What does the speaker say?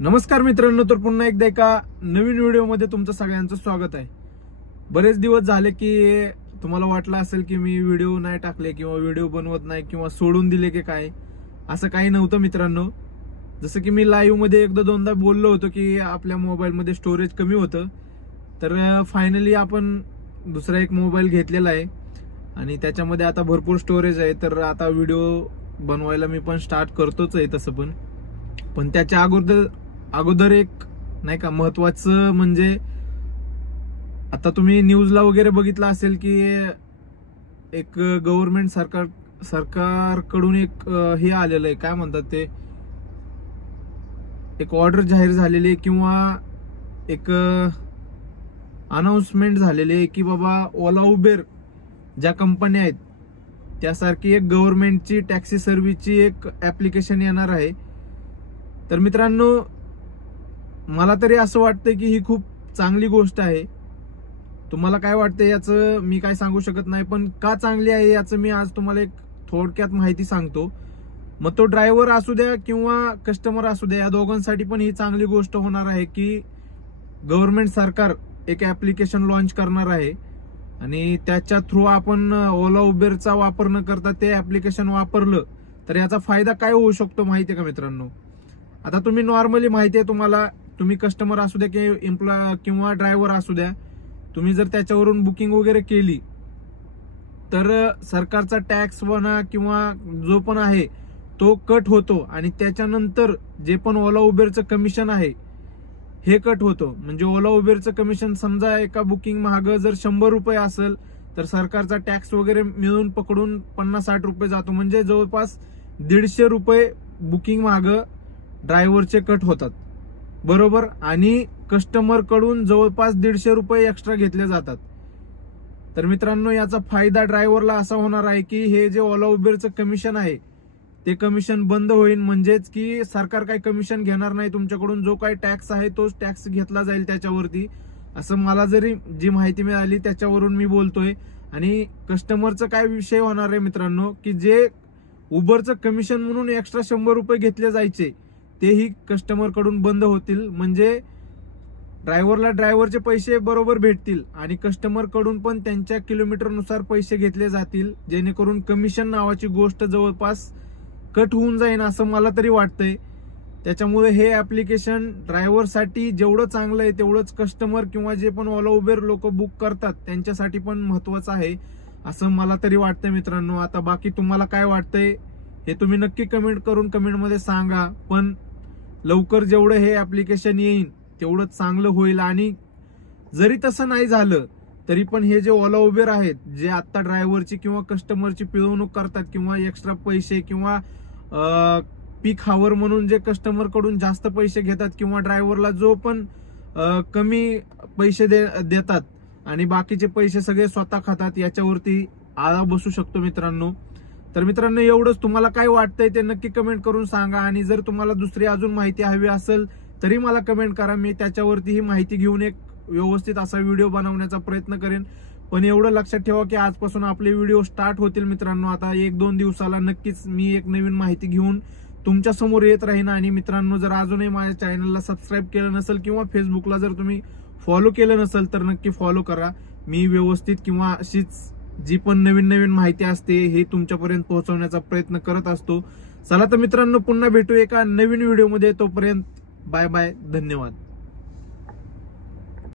नमस्कार मित्रांनो, तर पुन्हा एकदा एका नवीन व्हिडिओमध्ये तुमचं सगळ्यांचं स्वागत आहे। बरेच दिवस झाले की तुम्हाला वाटलं असेल की मी व्हिडिओ नाही टाकले किंवा व्हिडिओ बनवत नाही किंवा सोडून दिले की काय। असं काही नव्हतं मित्रांनो। जसं की मी लाईव्ह मध्ये एकदा दोनदा बोललो होतो की आपल्या मोबाईल मध्ये स्टोरेज कमी होतं, तर फायनली आपण दुसरा एक मोबाईल घेतलेला आहे आणि त्याच्यामध्ये आता भरपूर स्टोरेज आहे। तर आता व्हिडिओ बनवायला मी पण स्टार्ट करतोच आहे तसं पण त्याच्या अगोदर एक नाही का महत्वाचं म्हणजे आता तुम्ही न्यूजला वगैरे बघितलं असेल की एक गव्हर्नमेंट सरकारकडून एक हे आलेलं आहे, काय म्हणतात ते, एक ऑर्डर जाहीर झालेली आहे किंवा एक अनाउन्समेंट झालेली आहे की बाबा ओला उबेर ज्या कंपन्या आहेत त्यासारखी एक गव्हर्नमेंटची टॅक्सी सर्व्हिसची एक ऍप्लिकेशन येणार आहे। तर मित्रांनो, मला तरी असं वाटतंय की ही खूप चांगली गोष्ट आहे। तुम्हाला काय वाटतंय याचं मी काय सांगू शकत नाही, पण का चांगली आहे याचं मी आज तुम्हाला एक थोडक्यात माहिती सांगतो। मग तो ड्रायव्हर असू द्या किंवा कस्टमर असू द्या, या दोघांसाठी पण ही चांगली गोष्ट होणार आहे की गव्हर्नमेंट सरकार एक ऍप्लिकेशन लॉन्च करणार आहे आणि त्याच्या थ्रू आपण ओला उबेरचा वापर न करता ते ऍप्लिकेशन वापरलं तर याचा फायदा काय होऊ शकतो माहिती आहे का मित्रांनो। आता तुम्ही नॉर्मली माहिती आहे तुम्हाला, तुम्ही कस्टमर असू द्या किंवा ड्रायव्हर असू द्या, तुम्ही जर त्याच्यावरून बुकिंग वगैरे केली तर सरकारचा टॅक्स म्हणा किंवा जो पण आहे तो कट होतो आणि त्याच्यानंतर जे पण ओला उबेरचं कमिशन आहे हे कट होतो। म्हणजे ओला उबेरचं कमिशन समजा एका बुकिंग मागे जर 100 रुपये असेल तर सरकारचा टॅक्स वगैरे मिळून पकडून 50-60 रुपये जातो, म्हणजे जवळपास 150 रुपये बुकिंग मागे ड्रायव्हरचे कट होतात बरोबर, आणि कस्टमर कडून जवळपास 150 रुपये एक्स्ट्रा घेतले जातात। तर मित्रांनो, याचा फायदा ड्रायव्हरला असा होणार आहे की हे जे ओला उबेरचं कमिशन आहे ते कमिशन बंद होईल, म्हणजेच की सरकार काही कमिशन घेणार नाही तुमच्याकडून, जो काही टॅक्स आहे तोच टॅक्स घेतला जाईल त्याच्यावरती, असं मला जरी जी माहिती मिळाली त्याच्यावरून मी बोलतोय। आणि कस्टमरचं काय विषय होणार आहे मित्रांनो की जे उबरचं कमिशन म्हणून एक्स्ट्रा 100 रुपये घेतले जायचे तेही कस्टमर कडून बंद होतील, म्हणजे ड्रायव्हरला ड्रायव्हरचे पैसे बरोबर भेटतील आणि कस्टमर कडून पण त्यांच्या किलोमीटर नुसार पैसे घेतले जातील, जेणेकरून कमिशन नावाची गोष्ट जवळपास कट होऊन जाईल असं मला तरी वाटतंय। त्याच्यामुळे हे ऍप्लिकेशन ड्रायव्हरसाठी जेवढं चांगलं आहे तेवढंच कस्टमर किंवा जे पण ओला उबेर लोक बुक करतात त्यांच्यासाठी पण महत्वाचं आहे असं मला तरी वाटतंय मित्रांनो। आता बाकी तुम्हाला काय वाटतंय हे तुम्ही नक्की कमेंट मध्ये सांगा, पण लवकर जेवढं हे ऍप्लिकेशन येईल तेवढंच चांगलं होईल। आणि जरी तसं नाही झालं तरी पण हे जे ओला उबेर आहेत जे आता ड्रायव्हरची किंवा कस्टमरची पिळवणूक करतात किंवा एक्स्ट्रा पैसे किंवा पीक हावर म्हणून जे कस्टमर कडून जास्त पैसे घेतात किंवा ड्रायव्हरला जो पण कमी पैसे देतात आणि बाकीचे पैसे सगळे स्वतः खातात, याच्यावरती आळा बसू शकतो मित्रांनो। तर मित्रांनो, एवढंच। तुम्हाला काय वाटतंय ते नक्की कमेंट करून सांगा आणि जर तुम्हाला दुसरी अजून माहिती हवी असेल तरी मला कमेंट करा, मी त्याच्यावरती ही माहिती घेऊन एक व्यवस्थित असा व्हिडिओ बनवण्याचा प्रयत्न करेन। पण एवढं लक्षात ठेवा की आजपासून आपले व्हिडिओ स्टार्ट होतील मित्रांनो। आता 1-2 दिवसाला नक्कीच मी एक नवीन माहिती घेऊन तुमच्या समोर येत राहीन। आणि मित्रांनो, जर अजूनही माझ्या चॅनलला सबस्क्राईब केलं नसेल किंवा फेसबुकला जर तुम्ही फॉलो केलं नसेल तर नक्की फॉलो करा। मी व्यवस्थित किंवा अशीच जी पण नवीन माहिती असते हे तुमच्यापर्यंत पोहोचवण्याचा प्रयत्न करत असतो। चला तर मित्रांनो, पुन्हा भेटू एका नवीन व्हिडिओमध्ये, तोपर्यंत बाय बाय, धन्यवाद।